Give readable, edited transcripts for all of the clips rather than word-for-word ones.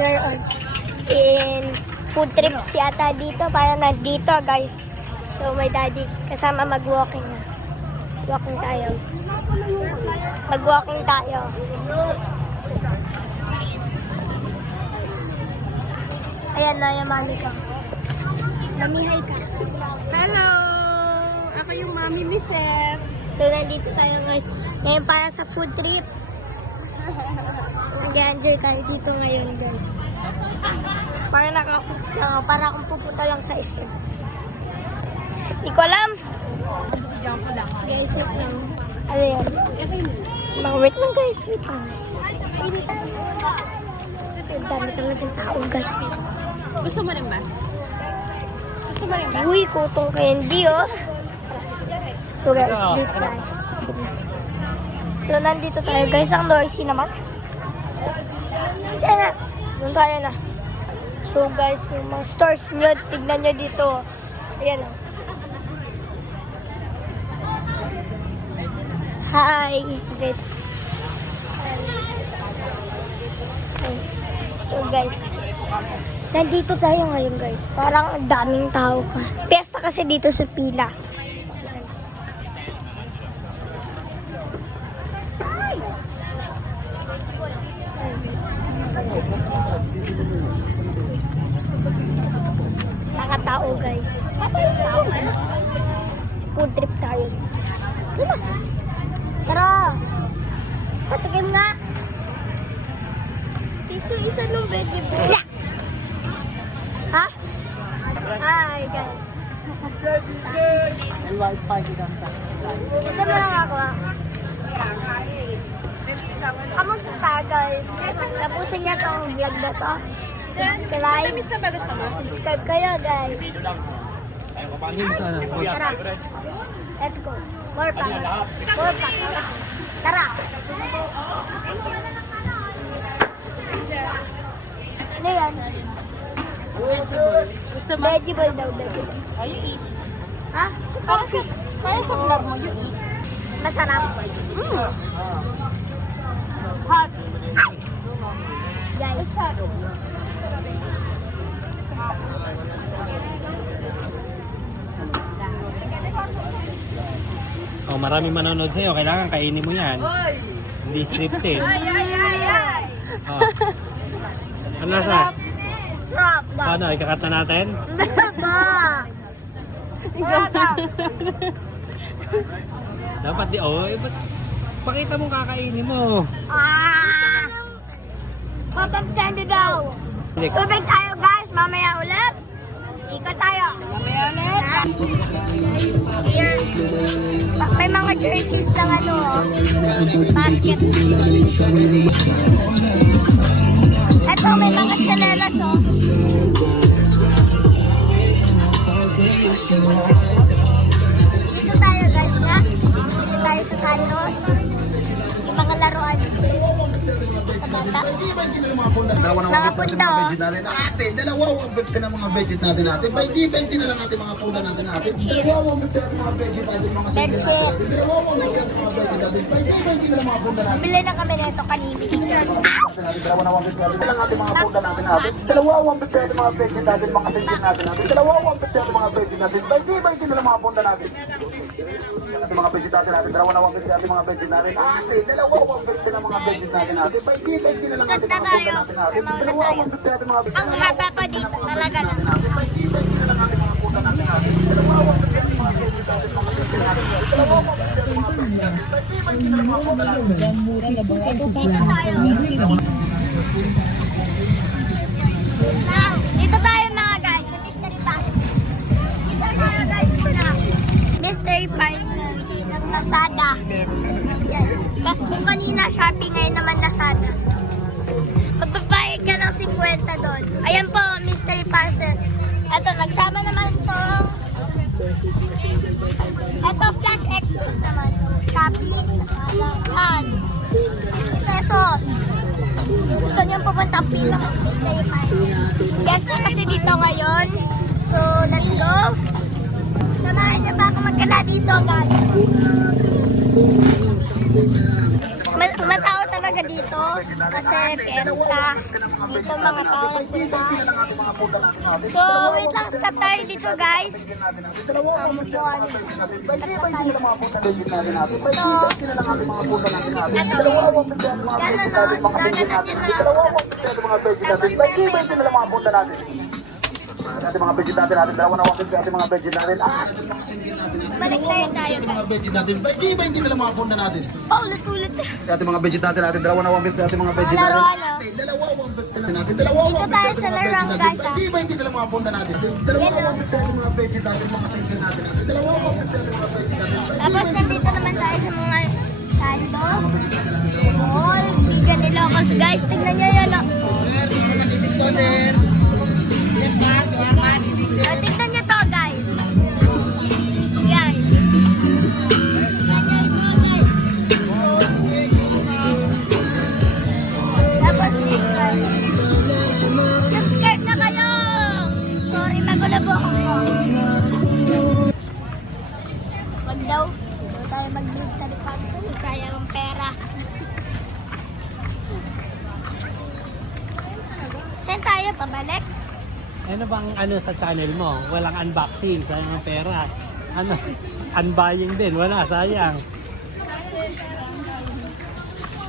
partner in food trips yata dito. Parang nandito guys. So my daddy kasama mag-walking na. Walking tayo. Mag-walking tayo. Ayan na yung mami ko. Mami, hi ka. Hello! Ako yung mami ni Seth. So nandito tayo guys. Ngayon para sa food trip. Nag-enjoy tayo dito ngayon guys. Parang nakafocus lang ako. Para akong pupunta lang sa isip. Hindi ko alam. Guys, wait lang. Ano yan? Wait lang guys. Wait lang guys. So dami talagang tao guys. Gusto mo rin ba? Gusto mo rin ba? Uy, kutong candy oh. So guys, deep fry. So nandito tayo guys. Ang noisy naman. Yan na. Doon tayo na. So guys, yung mga stores nyo, tignan nyo dito. Ayan o. Hi. Great. So guys, nandito tayo ngayon guys. Parang ang daming tao ka. Piyesta kasi dito sa pila. Nakatao guys. Food trip tayo. Tara. Tara. Patikim nga. Isa ng vegetable. Ha? Hi guys. Hindi mo lang ako ah. Kamusta guys? Tapusin niya itong vlog na to. Subscribe kayo guys. Tara. Let's go. More pa. More pa. Tara. Ano yan? Gusto mo? Vegetable daw. Vegetable. Oh, you eat. Ha? Para sa vlog mo, you eat. Masarap. Hot. Guys. Oh, maraming manonood sa'yo. Kailangan kainin mo yan. Hindi scripted. Oh. Ano lasa? Rock ba? Paano? Ikakata natin? Ba? Dapat di... Oh, ba't pakita mo kakainin mo? Cotton candy daw. Tubig tayo guys. Mamaya ulit. Ikot tayo. Mamaya ulit. Here. May mga jerseys ng ano. Basket. Ito may mga chanelas oh. Dito tayo guys nga. Dito tayo sa Santos. Yung mga laruan. Sa bata. Mga punta oh. Ate, dalawang bet ka ng mga budget natin ate. 20 na lang ate mga pula natin ate. Dalawang bet ka ng mga budget natin mga That's it. dalawang bet ka ng mga budget natin. 20 na lang mga pula natin. Bili na kami nito kanina. Dalawang bet ka lang ate mga pula natin ate. Dalawang bet ka ng mga budget natin mga budget natin ate. Dalawang bet ka ng mga budget natin. 20 na lang mga pula natin. Mga budget natin ate. Dalawang bet ka ng mga budget natin. Ate, dalawang bet ka ng mga budget natin ate. 20 na lang ate mga pula natin ate. Dalawang bet ka ng mga budget Ang haba pa dito, talaga lang. Dito tayo. Dito tayo mga guys, sa Mystery Park. Dito tayo guys, Mystery Park ng Lazada. Kung kanina Shopee, ngayon naman Lazada. Magpapayag ka ng 50 doon. Ayan po, mystery parcel. Ito, nagsama naman to. Ito, Flash Express naman. Shopee, yan. Pesos. Gusto niyo pupunta pila ng mystery parcel. Guest na kasi dito ngayon. So, let's go. Samahan niyo pa ako magkala dito, guys. Matao talaga talaga dito kasi fiesta. Dito mga tao nagpunta. So, wait lang. Stop tayo dito, guys. Buwan. Stop tayo. Ating mga veggie natin, dalawa na 150 ating mga veggie natin. Balik na rin tayo, guys. Mga veggie natin, 20 na lang mga punda natin. Ulit-ulit. Ating mga veggie natin, dalawa na 150 ating mga veggie Laro, natin. ano? Dalawa 150 natin, dalawa Dito tayo sa laruan, guys, ha? 20 na lang mga punda natin. Dalawa 150 ating mga veggie natin, mga single natin. Dalawa 150 ating mga veggie natin. Tapos nandito naman tayo sa mga sando. Mall. Bigyan nila ako. Guys, tingnan nyo yan. Oh. Tingnan nyo to, guys. Yan. Tapos dito. Subscribe na kayo. Sorry, magulo po ako. Wag daw. Huwag tayo mag-mystery pack. Sayang ang pera. Saan tayo? Pabalik? Ano bang ano sa channel mo? Walang unboxing, sayang ang pera. Ano? Unbuying din, wala, sayang.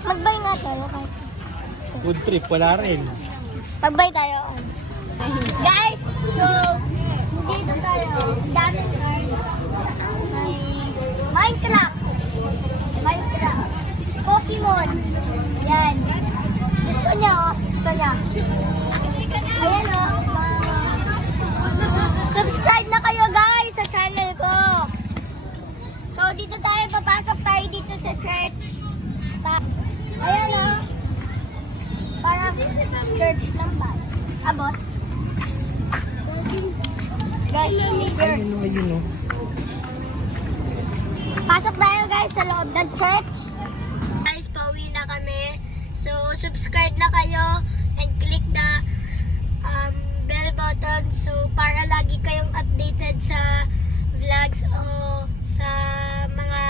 Mag-buy nga tayo. Kahit. Food trip, wala rin. Mag-buy tayo. Guys, so, dito tayo. Daming card. May Minecraft. Pokemon. Yan. Gusto niya, oh. Gusto niya. Ayan, oh. Subscribe na kayo, guys, sa channel ko. So, dito tayo. Papasok tayo dito sa church. Ayan, oh. Parang church lang ba? Abot. Guys, here. Ayun, oh. Pasok tayo, guys, sa loob ng church. Guys, pauwi na kami. So, subscribe na kayo and click the bell button so para lagi kayong updated sa vlogs o sa mga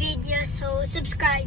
videos. So, subscribe.